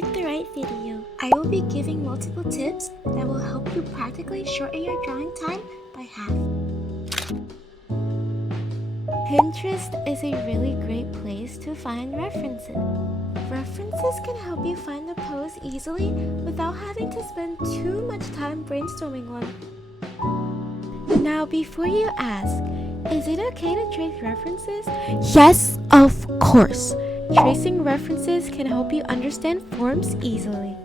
clicked the right video. I will be giving multiple tips that will help you practically shorten your drawing time by half. Pinterest is a really great place to find references. References can help you find the pose easily without having to spend too much time brainstorming one. Now, before you ask, is it okay to trace references? Yes, of course. Tracing references can help you understand forms easily.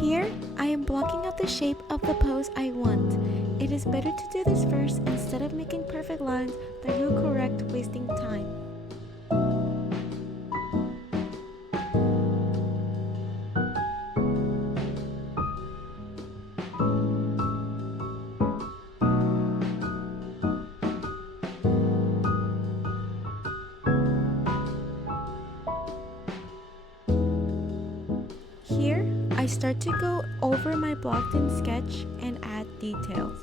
Here, I am blocking out the shape of the pose I want. It is better to do this first instead of making perfect lines that you correct, wasting time. Here, I start to go over my blocked-in sketch and add details.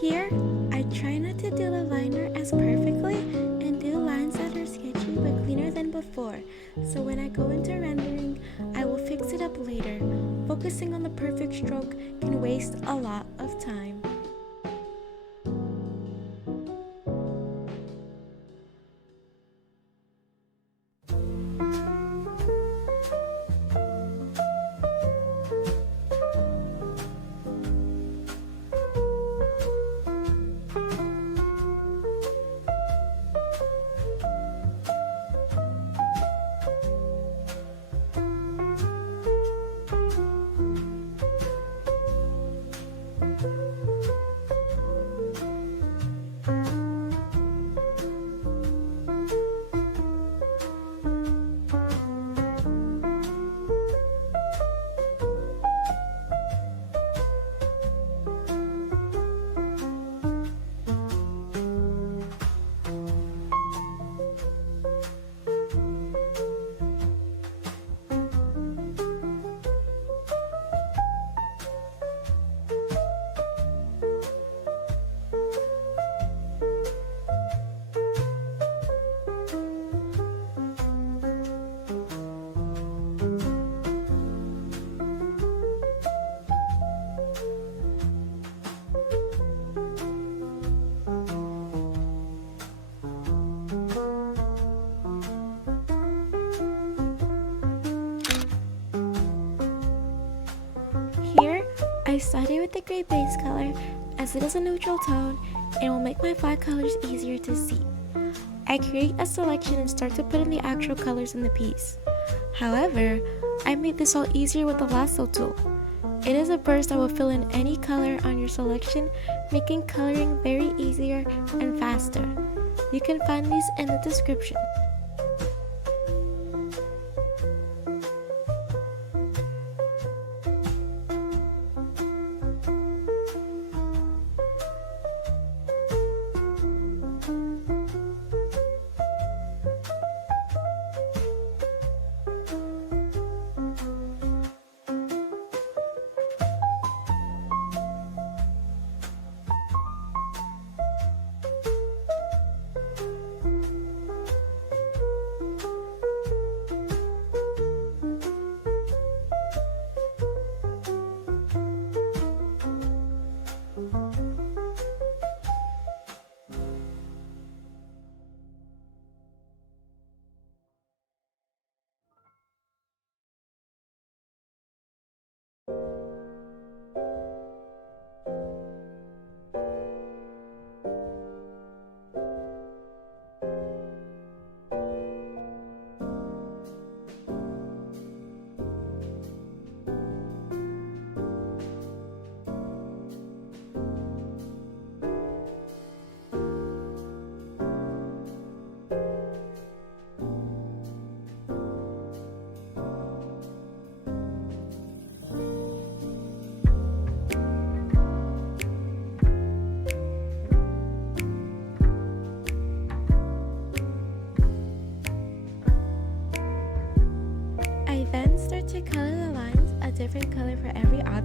Here, I try not to do the liner as perfectly and do lines that are sketchy but cleaner than before, so when I go into rendering, I will fix it up later. Focusing on the perfect stroke can waste a lot of time. Here, I started with the gray base color as it is a neutral tone and will make my flat colors easier to see. I create a selection and start to put in the actual colors in the piece. However, I made this all easier with the Lasso tool. It is a brush that will fill in any color on your selection, making coloring very easier and faster. You can find these in the description.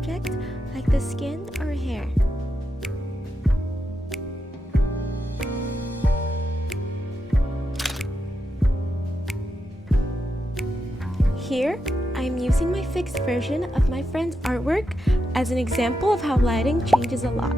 object, like the skin or hair. Here, I am using my fixed version of my friend's artwork as an example of how lighting changes a lot.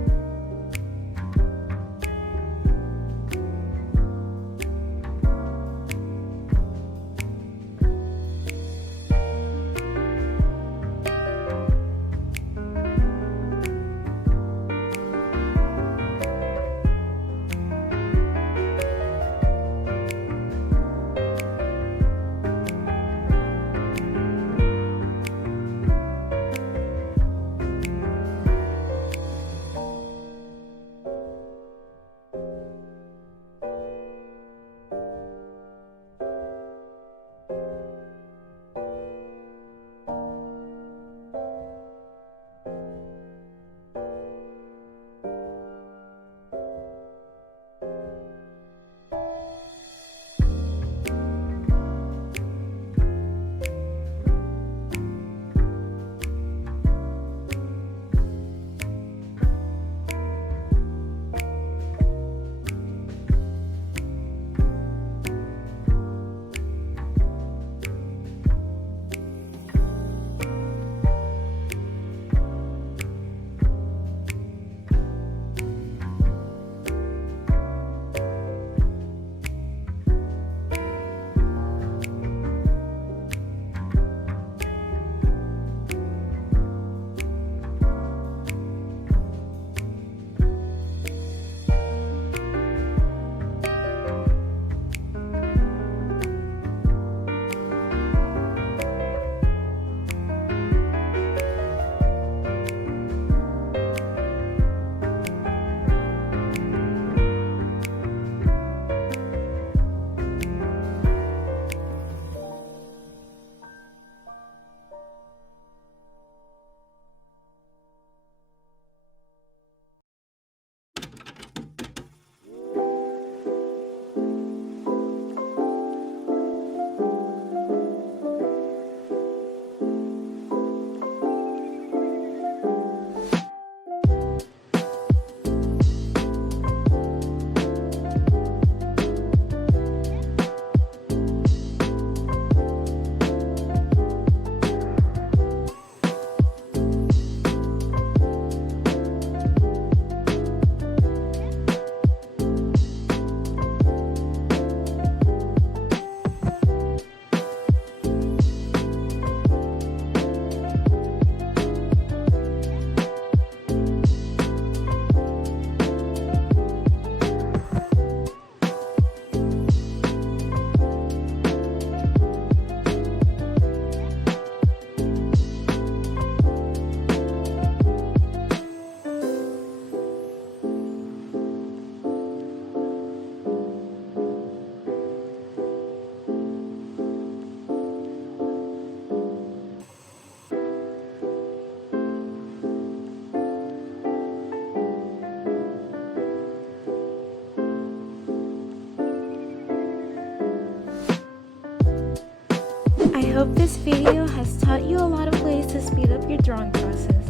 I hope this video has taught you a lot of ways to speed up your drawing process.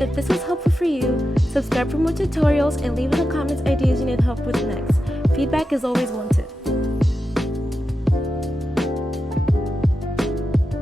If this was helpful for you, subscribe for more tutorials and leave in the comments ideas you need help with next. Feedback is always wanted.